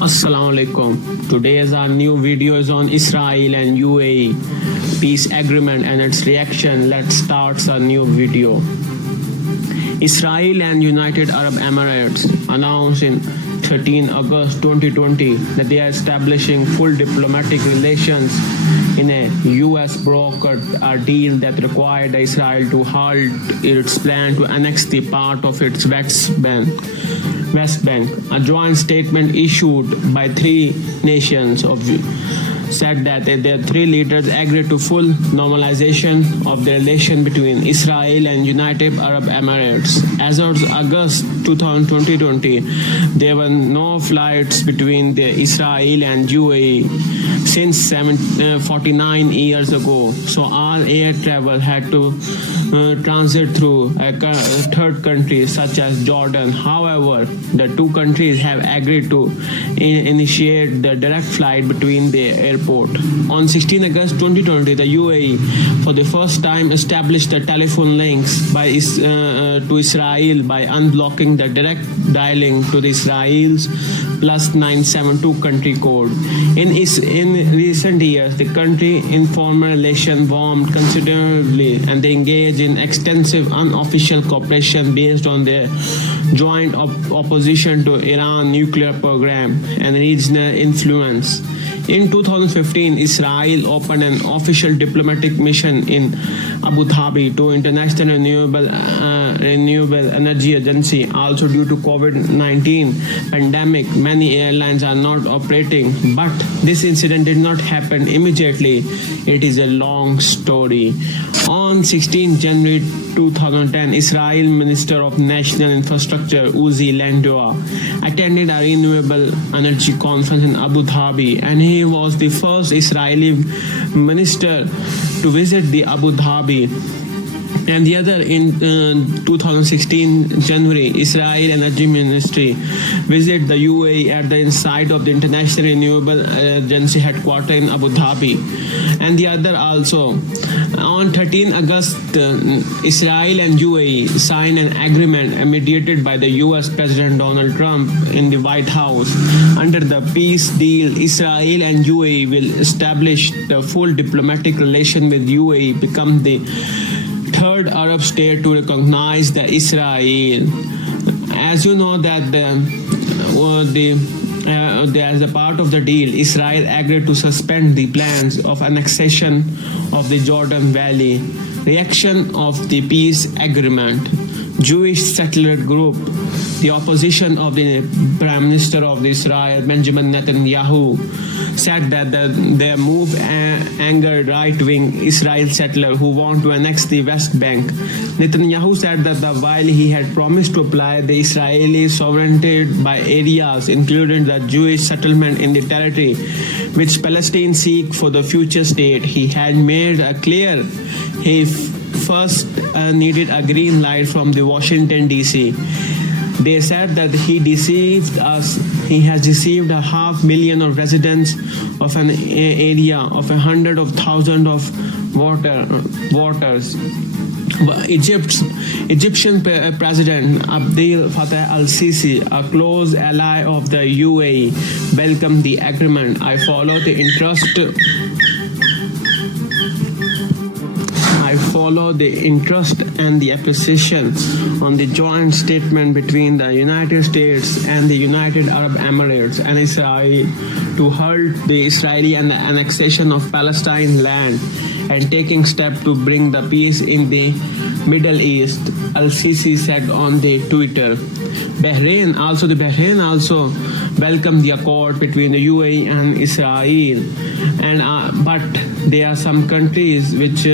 Assalamu alaikum. Today's our new video is on Israel and UAE peace agreement and its reaction. Let's start our new video. Israel and United Arab Emirates announced in 13 August 2020 that they are establishing full diplomatic relations in a US brokered deal that required Israel to halt its plan to annex the part of its West Bank. A joint statement issued by three nations said that their three leaders agreed to full normalization of the relation between Israel and United Arab Emirates. As of August 2020, there were no flights between Israel and UAE since 49 years ago. So all air travel had to transit through third countries such as Jordan. However, the two countries have agreed to initiate the direct flight between the airport. On 16 August 2020, the UAE for the first time established the telephone links to Israel by unblocking the direct dialing to the Israel's +972 country code. In recent years, the country informal relation warmed considerably and they engaged in extensive unofficial cooperation based on their joint opposition to Iran nuclear program and regional influence. In 2015, Israel opened an official diplomatic mission in Abu Dhabi to International Renewable Energy Agency. Also due to COVID-19 pandemic, many airlines are not operating, but this incident did not happen immediately. It is a long story. On 16 January 2010, Israel Minister of National Infrastructure Uzi Landua attended a renewable energy conference in Abu Dhabi, and he was the first Israeli minister to visit the Abu Dhabi. And the other in 2016 January, Israel Energy Ministry visited the UAE at the site of the International Renewable Agency headquarters in Abu Dhabi. And the other also, on 13 August, Israel and UAE signed an agreement mediated by the US President Donald Trump in the White House. Under the peace deal, Israel and UAE will establish the full diplomatic relation with UAE, become the third Arab state to recognize the Israel. As you know that as a part of the deal, Israel agreed to suspend the plans of annexation of the Jordan Valley. Reaction of the peace agreement. Jewish settler group, the opposition of the Prime Minister of Israel, Benjamin Netanyahu, said that their move angered right-wing Israel settlers who want to annex the West Bank. Netanyahu said that while he had promised to apply the Israeli sovereignty by areas, including the Jewish settlement in the territory, which Palestine seek for the future state, he had made clear he first needed a green light from the Washington D.C. They said that he deceived us. He has deceived 500,000 of residents of an area of 100,000 of voters. Egyptian President Abdel Fattah al-Sisi, a close ally of the UAE, welcomed the agreement. I follow the interest and the appreciation on the joint statement between the United States and the United Arab Emirates and Israel to halt the Israeli annexation of Palestine land and taking steps to bring the peace in the Middle East, Al-Sisi said on the Twitter. Bahrain also welcomed the accord between the UAE and Israel, but there are some countries which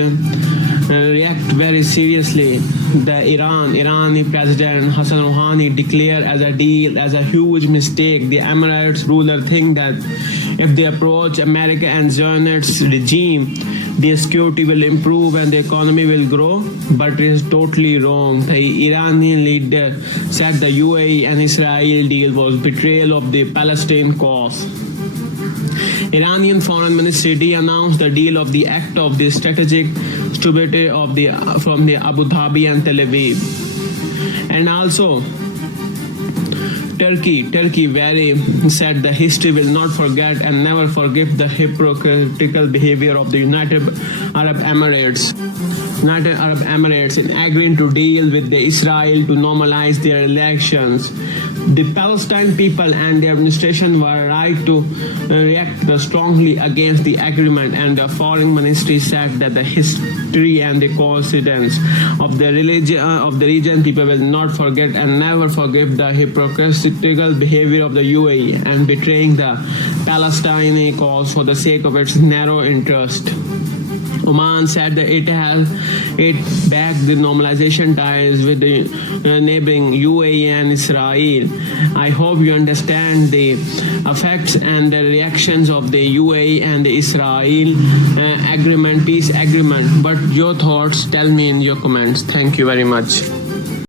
react very seriously. The Irani President Hassan Rouhani declared as a deal as a huge mistake. The Emirates ruler think that if they approach America and Zionist regime, the security will improve and the economy will grow, but it is totally wrong. The Iranian leader said the UAE and Israel deal was betrayal of the Palestine cause. Iranian Foreign Ministry announced the deal of the act of the strategic stability from the Abu Dhabi and Tel Aviv. And also Turkey very said the history will not forget and never forgive the hypocritical behavior of the United Arab Emirates in agreeing to deal with the Israel to normalize their relations. The Palestine people and their administration were right to react strongly against the agreement, and the foreign ministry said that the history and the coincidence of the region people will not forget and never forgive the hypocritical behavior of the UAE and betraying the Palestinian cause for the sake of its narrow interest. Oman said that it backed the normalization ties with the neighboring UAE and Israel. I hope you understand the effects and the reactions of the UAE and the Israel peace agreement. But your thoughts, tell me in your comments. Thank you very much.